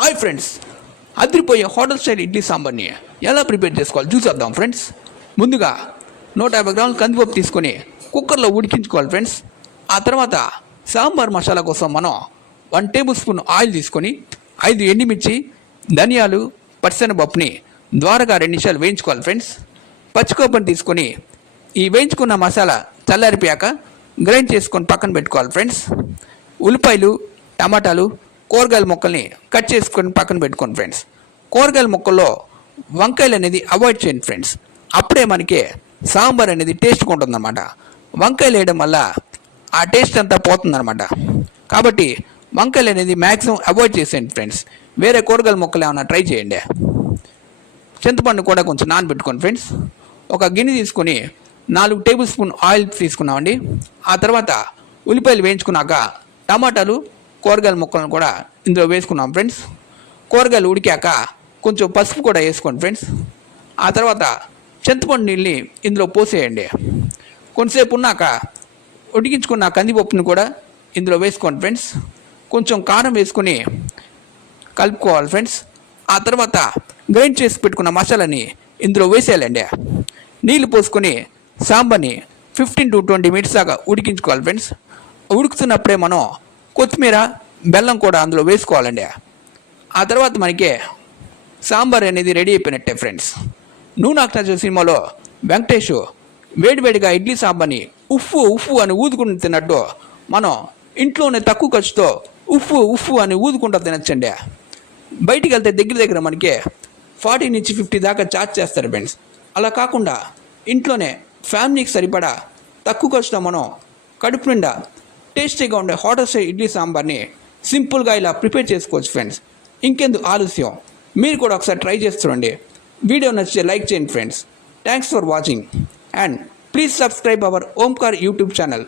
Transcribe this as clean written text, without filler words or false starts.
Hi friends, అదిరిపోయే hotel style idli సాంబార్ని ఎలా prepare చేసుకోవాలి చూసేద్దాం ఫ్రెండ్స్. ముందుగా 150 గ్రాముల కందిపప్పు తీసుకొని కుక్కర్లో ఉడికించుకోవాలి ఫ్రెండ్స్. ఆ తర్వాత సాంబార్ మసాలా కోసం మనం 1 టేబుల్ స్పూన్ ఆయిల్ తీసుకొని 5 ఎండుమిర్చి, ధనియాలు, పచ్చిశనగపప్పుని ద్వారగా 2 నిమిషాలు వేయించుకోవాలి ఫ్రెండ్స్. పచ్చికొబ్బరిని తీసుకొని ఈ వేయించుకున్న మసాలా చల్లారిపోయాక గ్రైండ్ చేసుకొని పక్కన పెట్టుకోవాలి ఫ్రెండ్స్. ఉల్లిపాయలు, టమాటాలు, కూరగాయల ముక్కల్ని కట్ చేసుకొని పక్కన పెట్టుకోండి ఫ్రెండ్స్. కూరగాయల ముక్కల్లో వంకాయలు అనేది అవాయిడ్ చేయండి ఫ్రెండ్స్. అప్పుడే మనకి సాంబార్ అనేది టేస్ట్గా ఉంటుందన్నమాట. వంకాయలు వేయడం వల్ల ఆ టేస్ట్ అంతా పోతుందన్నమాట. కాబట్టి వంకాయలు అనేది మ్యాక్సిమం అవాయిడ్ చేసేయండి ఫ్రెండ్స్. వేరే కూరగాయల ముక్కలు ఏమైనా ట్రై చేయండి. చింతపండు కూడా కొంచెం నానబెట్టుకోండి ఫ్రెండ్స్. ఒక గిన్నె తీసుకొని 4 టేబుల్ స్పూన్ ఆయిల్ తీసుకున్నామండి. ఆ తర్వాత ఉల్లిపాయలు వేయించుకున్నాక టమాటాలు, కూరగాయల ముక్కలను కూడా ఇందులో వేసుకున్నాం ఫ్రెండ్స్. కూరగాయలు ఉడికాక కొంచెం పసుపు కూడా వేసుకోండి ఫ్రెండ్స్. ఆ తర్వాత చింతపండు నీళ్ళని ఇందులో పోసేయండి. కొంతసేపు ఉన్నాక ఉడికించుకున్న కందిపప్పుని కూడా ఇందులో వేసుకోండి ఫ్రెండ్స్. కొంచెం కారం వేసుకొని కలుపుకోవాలి ఫ్రెండ్స్. ఆ తర్వాత గ్రైండ్ చేసి పెట్టుకున్న మసాలాని ఇందులో వేసేయాలండి. నీళ్ళు పోసుకొని సాంబార్ని 15 to 20 మినిట్స్ దాకా ఉడికించుకోవాలి ఫ్రెండ్స్. ఉడుకుతున్నప్పుడే మనం కొత్తిమీర, బెల్లం కూడా అందులో వేసుకోవాలండి. ఆ తర్వాత మనకి సాంబార్ అనేది రెడీ అయిపోయినట్టే ఫ్రెండ్స్. నువ్వు నాకు నచ్చిన సినిమాలో వెంకటేష్ వేడివేడిగా ఇడ్లీ సాంబార్ని ఉఫ్ఫు ఉఫ్ఫు అని ఊదుకుని తిన్నట్టు మనం ఇంట్లోనే తక్కువ ఖర్చుతో ఉఫ్ఫు ఉఫ్ఫు అని ఊదుకుంటూ తినచ్చండి. బయటికి వెళ్తే దగ్గర మనకి 40 నుంచి 50 దాకా ఛార్జ్ చేస్తారు ఫ్రెండ్స్. అలా కాకుండా ఇంట్లోనే ఫ్యామిలీకి సరిపడా తక్కువ ఖర్చుతో మనం కడుపు నిండా టేస్టీగా ఉండే హోటల్ స్టైల్ ఇడ్లీ సాంబార్ని సింపుల్గా ఇలా ప్రిపేర్ చేసుకోవచ్చు ఫ్రెండ్స్. ఇంకెందుకు ఆలస్యం, మీరు కూడా ఒకసారి ట్రై చేసి చూడండి. వీడియో నచ్చితే లైక్ చేయండి friends. Thanks for watching and please subscribe our Omkar YouTube channel.